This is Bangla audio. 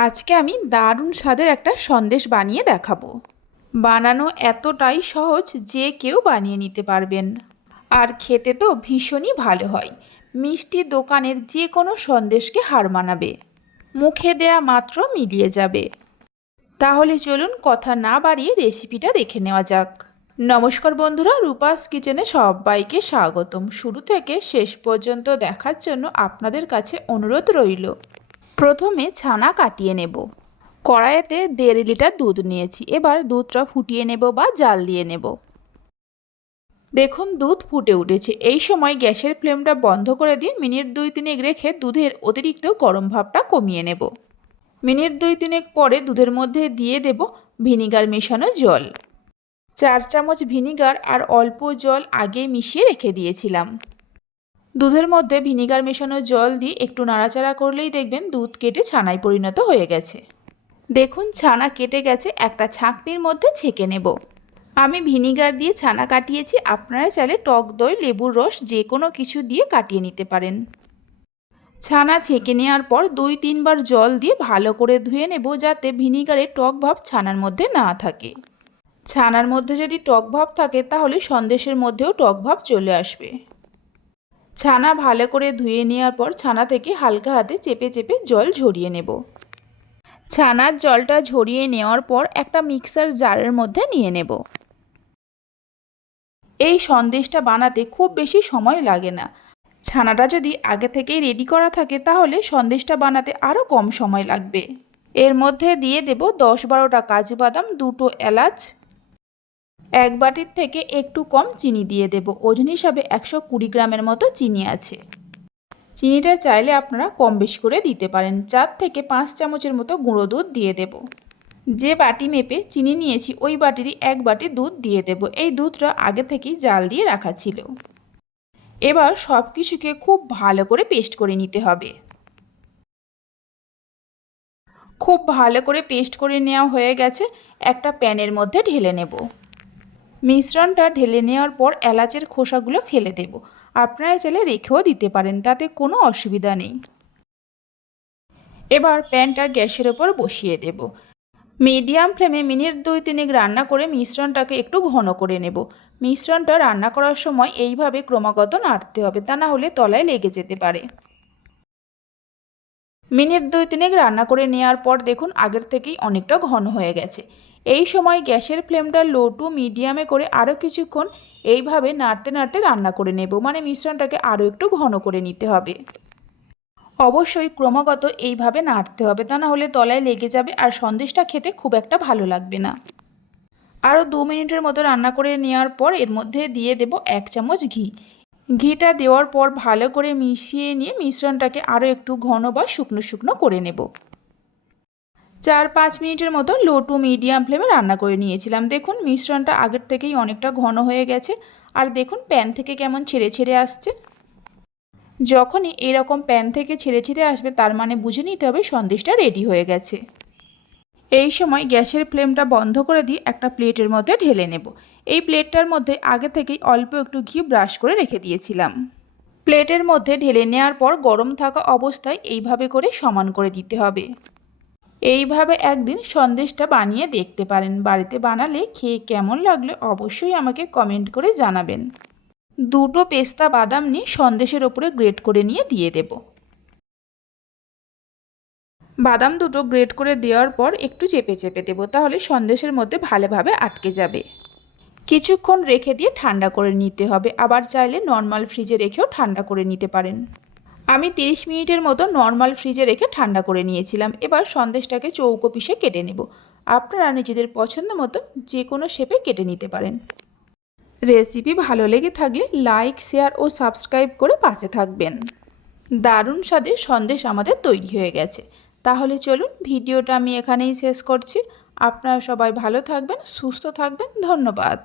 আজকে আমি দারুণ স্বাদের একটা সন্দেশ বানিয়ে দেখাবো। বানানো এতটাই সহজ যে কেউ বানিয়ে নিতে পারবেন। আর খেতে তো ভীষণই ভালো হয়। মিষ্টি দোকানের যে কোনো সন্দেশকে হার মানাবে। মুখে দেয়া মাত্র মিলিয়ে যাবে। তাহলে চলুন কথা না বাড়িয়ে রেসিপিটা দেখে নেওয়া যাক। নমস্কার বন্ধুরা, রূপাস কিচেনে সবাইকে স্বাগতম। শুরু থেকে শেষ পর্যন্ত দেখার জন্য আপনাদের কাছে অনুরোধ রইল। প্রথমে ছানা কাটিয়ে নেব। কড়াইতে দেড় লিটার দুধ নিয়েছি, এবার দুধটা ফুটিয়ে নেব বা জাল দিয়ে নেব। দেখুন, দুধ ফুটে উঠেছে। এই সময় গ্যাসের ফ্লেমটা বন্ধ করে দিয়ে মিনিট দুই তিনেক রেখে দুধের অতিরিক্ত গরম ভাবটা কমিয়ে নেব। মিনিট দুই তিনেক পরে দুধের মধ্যে দিয়ে দেব ভিনিগার মেশানো জল। চার চামচ ভিনিগার আর অল্প জল আগে মিশিয়ে রেখে দিয়েছিলাম। দুধের মধ্যে ভিনিগার মেশানো জল দিয়ে একটু নাড়াচাড়া করলেই দেখবেন দুধ কেটে ছানায় পরিণত হয়ে গেছে। দেখুন, ছানা কেটে গেছে, একটা ছাঁকনির মধ্যে ছেঁকে নেব। আমি ভিনিগার দিয়ে ছানা কাটিয়েছি, আপনারা চাইলে টক দই, লেবুর রস যে কোনো কিছু দিয়ে কাটিয়ে নিতে পারেন। ছানা ছেঁকে নেওয়ার পর দুই তিনবার জল দিয়ে ভালো করে ধুয়ে নেব, যাতে ভিনিগারের টক ভাব ছানার মধ্যে না থাকে। ছানার মধ্যে যদি টক ভাব থাকে, তাহলে সন্দেশের মধ্যেও টক ভাব চলে আসবে। ছানা ভালো করে ধুয়ে নেওয়ার পর ছানা থেকে হালকা হাতে চেপে চেপে জল ঝরিয়ে নেব। ছানার জলটা ঝরিয়ে নেওয়ার পর একটা মিক্সার জারের মধ্যে নিয়ে নেব। এই সন্দেশটা বানাতে খুব বেশি সময় লাগে না। ছানাটা যদি আগে থেকেই রেডি করা থাকে তাহলে সন্দেশটা বানাতে আরও কম সময় লাগবে। এর মধ্যে দিয়ে দেব দশ বারোটা কাজু বাদাম, দুটো এলাচ এক বাটির থেকে একটু কম চিনি দিয়ে দেব। ওজন হিসাবে একশো কুড়ি গ্রামের মতো চিনি আছে। চিনিটা চাইলে আপনারা কম বেশি করে দিতে পারেন। চার থেকে পাঁচ চামচের মতো গুঁড়ো দুধ দিয়ে দেব। যে বাটি মেপে চিনি নিয়েছি, ওই বাটিরই এক বাটি দুধ দিয়ে দেব। এই দুধটা আগে থেকেই জাল দিয়ে রাখা ছিল। এবার সব কিছুকে খুব ভালো করে পেস্ট করে নিতে হবে। খুব ভালো করে পেস্ট করে নেওয়া হয়ে গেছে। একটা প্যানের মধ্যে ঢেলে নেব। মিশ্রণটা ঢেলে নেওয়ার পর এলাচের খোসাগুলো ফেলে দেব। আপনারা চাইলে রেখেও দিতে পারেন, তাতে কোনো অসুবিধা নেই। এবার প্যানটা গ্যাসের ওপর বসিয়ে দেব। মিডিয়াম ফ্লেমে মিনিট দুই তিনেক রান্না করে মিশ্রণটাকে একটু ঘন করে নেব। মিশ্রণটা রান্না করার সময় এইভাবে ক্রমাগত নাড়তে হবে, তা না হলে তলায় লেগে যেতে পারে। মিনিট দুই তিনেক রান্না করে নেওয়ার পর দেখুন আগের থেকেই অনেকটা ঘন হয়ে গেছে। এই সময় গ্যাসের ফ্লেমটা লো টু মিডিয়ামে করে আরও কিছুক্ষণ এইভাবে নাড়তে নাড়তে রান্না করে নেব। মানে মিশ্রণটাকে আরও একটু ঘন করে নিতে হবে। অবশ্যই ক্রমাগত এইভাবে নাড়তে হবে। তা না হলে তলায় লেগে যাবে আর সন্দেশটা খেতে খুব একটা ভালো লাগবে না। আরও দু মিনিটের মতো রান্না করে নেওয়ার পর এর মধ্যে দিয়ে দেব এক চামচ ঘি। ঘিটা দেওয়ার পর ভালো করে মিশিয়ে নিয়ে মিশ্রণটাকে আরও একটু ঘন বা শুকনো শুকনো করে নেব। চার পাঁচ মিনিটের মতো লো টু মিডিয়াম ফ্লেমে রান্না করে নিয়েছিলাম। দেখুন, মিশ্রণটা আগের থেকেই অনেকটা ঘন হয়ে গেছে। আর দেখুন, প্যান থেকে কেমন ছেড়ে ছেড়ে আসছে। যখনই এরকম প্যান থেকে ছেড়ে ছেড়ে আসবে, তার মানে বুঝে নিতে হবে সন্দেশটা রেডি হয়ে গেছে। এই সময় গ্যাসের ফ্লেমটা বন্ধ করে দিয়ে একটা প্লেটের মধ্যে ঢেলে নেব। এই প্লেটটার মধ্যে আগে থেকেই অল্প একটু ঘি ব্রাশ করে রেখে দিয়েছিলাম। প্লেটের মধ্যে ঢেলে নেওয়ার পর গরম থাকা অবস্থায় এইভাবে করে সমান করে দিতে হবে। এইভাবে একদিন সন্দেশটা বানিয়ে দেখতে পারেন। বাড়িতে বানালে খেয়ে কেমন লাগলে অবশ্যই আমাকে কমেন্ট করে জানাবেন। দুটো পেস্তা বাদাম নিয়ে সন্দেশের ওপরে গ্রেট করে নিয়ে দিয়ে দেব। বাদাম দুটো গ্রেট করে দেওয়ার পর একটু চেপে চেপে দেবো, তাহলে সন্দেশের মধ্যে ভালোভাবে আটকে যাবে। কিছুক্ষণ রেখে দিয়ে ঠান্ডা করে নিতে হবে। আবার চাইলে নর্মাল ফ্রিজে রেখেও ঠান্ডা করে নিতে পারেন। আমি 30 মিনিটের মতো নর্মাল ফ্রিজে রেখে ঠান্ডা করে নিয়েছিলাম। এবার সন্দেশটাকে চৌকো পিসে কেটে নেব। আপনারা নিজেদের পছন্দ মতো যে কোনো শেপে কেটে নিতে পারেন। রেসিপি ভালো লেগে থাকলে লাইক শেয়ার ও সাবস্ক্রাইব করে পাশে থাকবেন। দারুণ স্বাদের সন্দেশ আমাদের তৈরি হয়ে গেছে। তাহলে চলুন ভিডিওটা আমি এখানেই শেষ করছি। আপনারা সবাই ভালো থাকবেন, সুস্থ থাকবেন, ধন্যবাদ।